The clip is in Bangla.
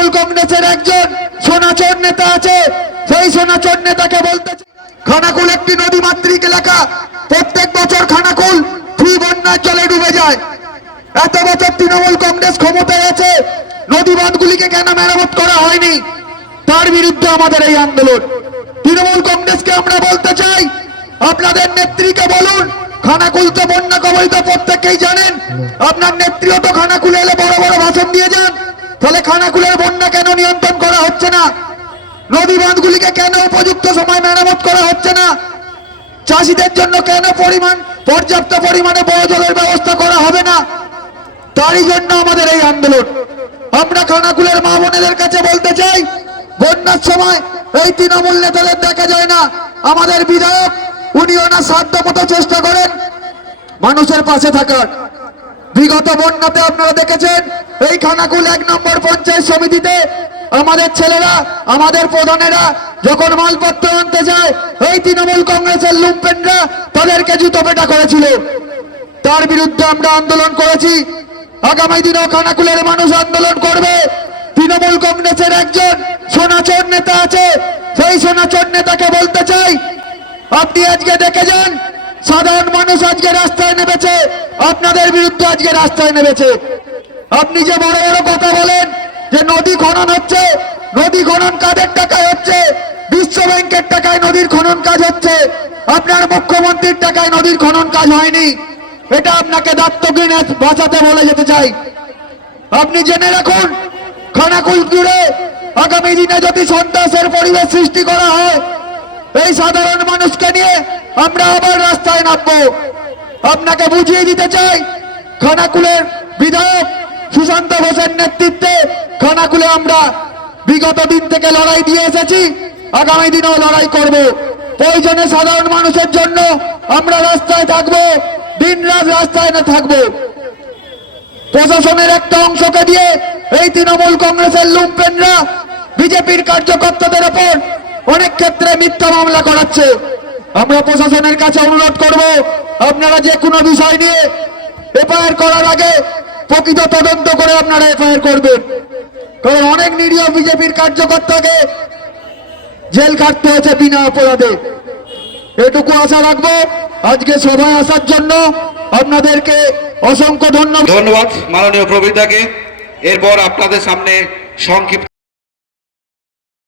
তৃণমূল কংগ্রেসের একজন সোনাচোর নেতা আছে। সেই সোনাচোর নেতাকে বলতে খানাকুল একটি নদী মাতৃক এলাকা। প্রত্যেক বছর খানাকুল ফ্রি বন্যার জলে ডুবে যায়। এত বছর তৃণমূল কংগ্রেস ক্ষমতায় আছে নদী বাঁধগুলিকে কেন মেরামত করা হয়নি? তার বিরুদ্ধে আমাদের এই আন্দোলন। তৃণমূল কংগ্রেসকে আমরা বলতে চাই, আপনাদের নেত্রীকে বলুন, খানাকুল তো বন্যা কবলিত প্রত্যেকেই জানেন। আপনার নেত্রীও তো খানাকুলে এলে বড় বড় তাহলে খানাকুলের বন্যা কেন নিয়ন্ত্রণ করা হচ্ছে না? নদী বাঁধগুলিকে কেন উপযুক্ত সময় মেরামত করা হচ্ছে না? চাষিদের জন্য কেন পরিমাণ, পর্যাপ্ত পরিমাণে বড় জলের ব্যবস্থা করা হবে না? তারই জন্য আমাদের এই আন্দোলন। আমরা খানাকুলের মা বোনেদের কাছে বলতে চাই, বন্যার সময় এই তৃণমূল নেতাদের দেখা যায় না। আমাদের বিধায়ক উনি ওনার সাধ্য মতো চেষ্টা করেন মানুষের পাশে থাকার। বিগত বন্যাতে আপনারা দেখেছেন, এই খানাকুল এক নম্বর পঞ্চায়েত সমিতিতে আমাদের ছেলেরা, আমাদের প্রধানেরা যখন মালপত্র আনতে যায়, এই তৃণমূল কংগ্রেসের লুম্পেনরা তাদেরকে জুতো পেটা করেছিল। তার বিরুদ্ধে আমরা আন্দোলন করেছি। আগামী দিনেও খানাকুলের মানুষ আন্দোলন করবে। তৃণমূল কংগ্রেসের একজন সোনাচর নেতা আছে, সেই সোনাচর নেতাকে বলতে চাই, আপনি আজকে দেখে যান, সাধারণ মানুষ আজকে আপনাদের বিরুদ্ধে আজকে রাস্তায় নেমেছে। আপনি যে বড় বড় কথা বলেন যে নদী খনন হচ্ছে, নদী খনন কাদের টাকায় হচ্ছে, বিশ্ব ব্যাংকের টাকায় নদীর খনন কাজ হচ্ছে, আপনার মুখ্যমন্ত্রীর টাকায় নদীর খনন কাজ হয়নি। এটা আপনাকে দাত্তজ্ঞানে বাঁচাতে বলে যেতে চাই। আপনি জেনে রাখুন, খানাকুল জুড়ে আগামী দিনে যদি সন্ত্রাসের পরিবেশ সৃষ্টি করা হয়, এই সাধারণ মানুষকে নিয়ে আমরা আবার রাস্তায় নামবো। আপনাকে বুঝিয়ে দিতে চাই, খানাকুলের বিধায়ক সুশান্ত ঘোষের নেতৃত্বে খানাকুলে আমরা বিগত দিন থেকে লড়াই দিয়ে এসেছি, আগামী দিনেও লড়াই করব। প্রয়োজনে সাধারণ মানুষের জন্য আমরা রাস্তায় থাকব দিন রাত রাস্তায় না থাকব। প্রশাসনের একটা অংশকে দিয়ে এই তৃণমূল কংগ্রেসের লুম্পেনরা বিজেপির কার্যকর্তাদের ওপর অনেক ক্ষেত্রে মিথ্যা মামলা করাচ্ছে। আমরা প্রশাসনের কাছে অনুরোধ করব আপনারা যে কোনো বিষয় নিয়ে এফআইআর করার আগে প্রকৃত তদন্ত করে আপনারা এফআইআর করবেন। কারণ অনেক নিরীহ বিজেপির কার্যকর্তাকে জেল কাটতে হয়েছে বিনা অপরাধে। এটুকু আশা রাখব, আজকে সভায় আসার জন্য আপনাদেরকে অসংখ্য ধন্যবাদ। ধন্যবাদ, মাননীয় প্রবীরদাকে। এরপর আপনাদের সামনে সংক্ষিপ্ত